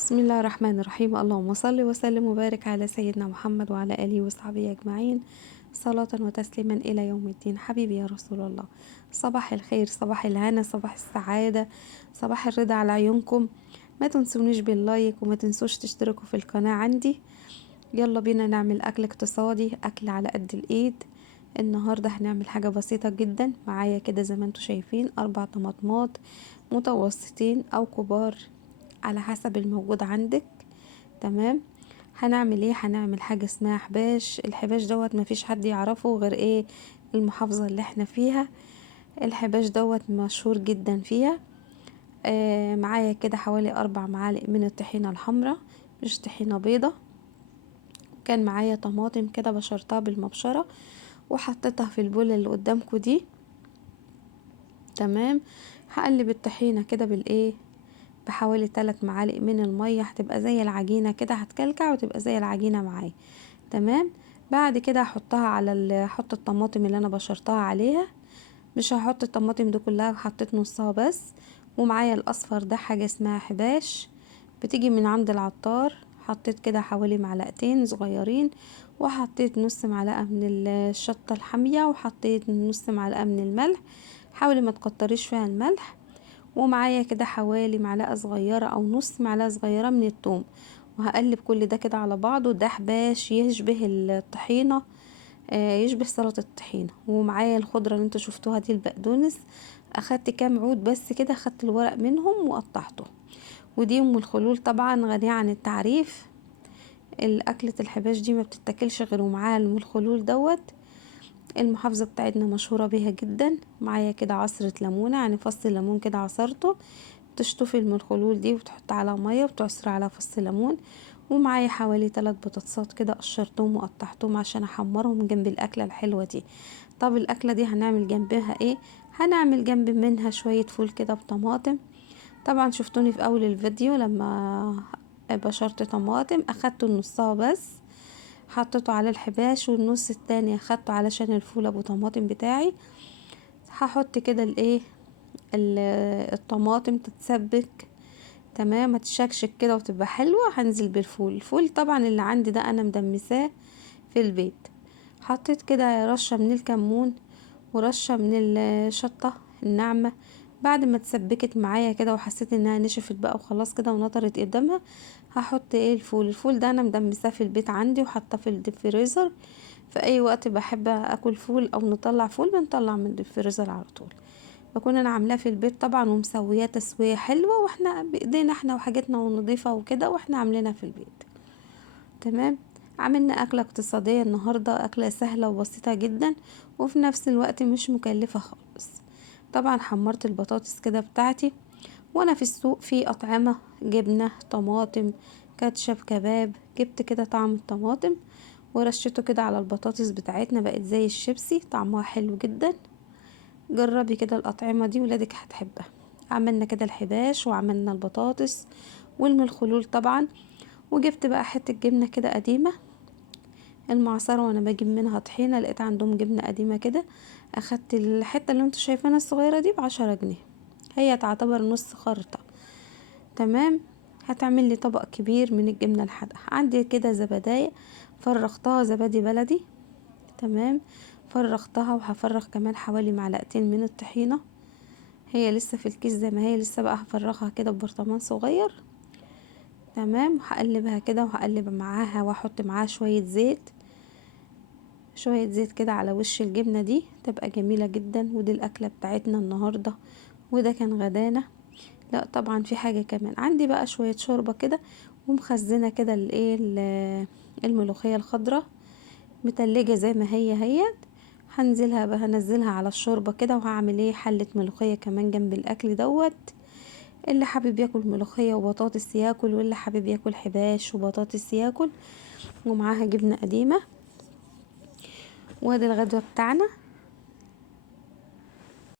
بسم الله الرحمن الرحيم. اللهم صل وسلم وبارك على سيدنا محمد وعلى آله وصحبه أجمعين، صلاة وتسليما إلى يوم الدين. حبيبي يا رسول الله، صباح الخير، صباح الهنا، صباح السعادة، صباح الرضا على عيونكم. ما تنسونيش باللايك وما تنسوش تشتركوا في القناة عندي. يلا بينا نعمل أكل اقتصادي، أكل على قد الإيد. النهاردة هنعمل حاجة بسيطة جدا. معايا كده زي ما انتوا شايفين 4 طماطمات متوسطين أو كبار على حسب الموجود عندك. تمام. هنعمل ايه؟ هنعمل حاجة اسمها حباش. الحباش دوت مفيش حد يعرفه غير ايه؟ المحافظة اللي احنا فيها. الحباش دوت مشهور جدا فيها. معايا كده حوالي 4 معالق من الطحينة الحمراء، مش طحينة بيضة. كان معايا طماطم كده بشرتها بالمبشرة وحطيتها في البول اللي قدامكم دي. تمام. هقلب الطحينة كده بالايه، بحوالي 3 معالق من المية، هتبقى زي العجينة كده، هتكلكع وتبقى زي العجينة معايا. تمام. بعد كده هحطها على هحط الطماطم اللي انا بشرتها عليها. مش هحط الطماطم دي كلها، حطيت نصها بس. ومعايا الاصفر ده حاجة اسمها حباش، بتيجي من عند العطار. حطيت كده حوالي معلقتين صغيرين، وحطيت نص معلقة من الشطة الحامية، وحطيت نص معلقة من الملح. حاولي ما تكتريش فيها الملح. ومعايا كده حوالي معلقة صغيرة او نص معلقة صغيرة من الثوم. وهقلب كل ده كده على بعضه. ده حباش يشبه الطحينة، يشبه سلطة الطحينة. ومعايا الخضرة اللي انتوا شفتوها دي، البقدونس. اخدت كام عود بس كده، اخدت الورق منهم وقطعته. ودي ام الخلول طبعا، غنية عن التعريف. الاكلة الحباش دي ما بتتاكلش غير ومعاها ام الخلول دوت. المحافظة بتاعتنا مشهورة بيها جدا. معايا كده عصرة ليمونة، يعني فص ليمون كده عصرته. تشطفي الخلول دي وتحط عليها مية وتعصري عليها فص ليمون. ومعايا حوالي 3 بطاطسات كده قشرتهم وقطعتهم عشان احمرهم جنب الاكلة الحلوة دي. طب الاكلة دي هنعمل جنبها ايه؟ هنعمل جنب منها شوية فول كده بطماطم. طبعا شفتوني في اول الفيديو لما بشرت طماطم، اخدت نصها بس حطيته على الحباش، والنص التاني اخدته علشان الفول ابو طماطم بتاعي. هحط كده الايه، الطماطم تتسبك. تمام، هتشكشك كده وتبقى حلوة. هنزل بالفول. الفول طبعا اللي عندي ده انا مدمساه في البيت. حطيت كده رشة من الكمون ورشة من الشطة الناعمة. بعد ما اتسبكت معايا كده وحسيت انها نشفت بقى وخلاص كده ونطرت قدامها، هحط ايه؟ الفول ده انا مدمساه في البيت عندي وحاطاه في الديب فريزر. في اي وقت بحب اكل فول او نطلع فول بنطلع من الديب فريزر على طول. بكون انا عاملاه في البيت طبعا ومسوياه تسويه حلوه، واحنا بايدينا احنا وحاجتنا ونضيفه وكده، واحنا عاملينها في البيت. تمام. عملنا اكله اقتصاديه النهارده، اكله سهله وبسيطه جدا وفي نفس الوقت مش مكلفه خالص. طبعا حمرت البطاطس كده بتاعتي. وانا في السوق في اطعمه، جبنه، طماطم، كاتشب، كباب. جبت كده طعم الطماطم ورشته كده على البطاطس بتاعتنا، بقت زي الشيبسي، طعمها حلو جدا. جربي كده الأطعمة دي، ولادك هتحبها. عملنا كده الحباش وعملنا البطاطس والملخلول طبعا. وجبت بقى حتة جبنة كده قديمة المعصرة، وانا بجيب منها طحينة لقيت عندهم جبنة قديمة كده. اخدت الحتة اللي انتوا شايفينها الصغيرة دي ب10 جنيه، هي تعتبر نص خرطة. تمام. هتعمل لي طبق كبير من الجبنة الحادقة. عندي كده زبداية فرغتها، زبادي بلدي. تمام. فرغتها، وهفرغ كمان حوالي معلقتين من الطحينة. هي لسه في الكيس زي ما هي لسه، بقى هفرغها كده ببرطمان صغير. تمام. هقلبها كده وهقلب معاها واحط معاها شوية زيت، شوية زيت كده على وش الجبنة دي، تبقى جميلة جدا. ودي الأكلة بتاعتنا النهاردة، وده كان غدانا. لا طبعا في حاجة كمان عندي بقى، شوية شوربة كده ومخزنة كده الايه الملوخية الخضراء متلجة زي ما هي. هنزلها بقى، هنزلها على الشوربة كده، وهعمل ايه؟ حلة ملوخية كمان جنب الاكل دوت. اللي حابب ياكل ملوخية وبطاطس ياكل، واللي حابب ياكل حباش وبطاطس ياكل، ومعاها جبنة قديمة. وادي الغدوة بتاعنا.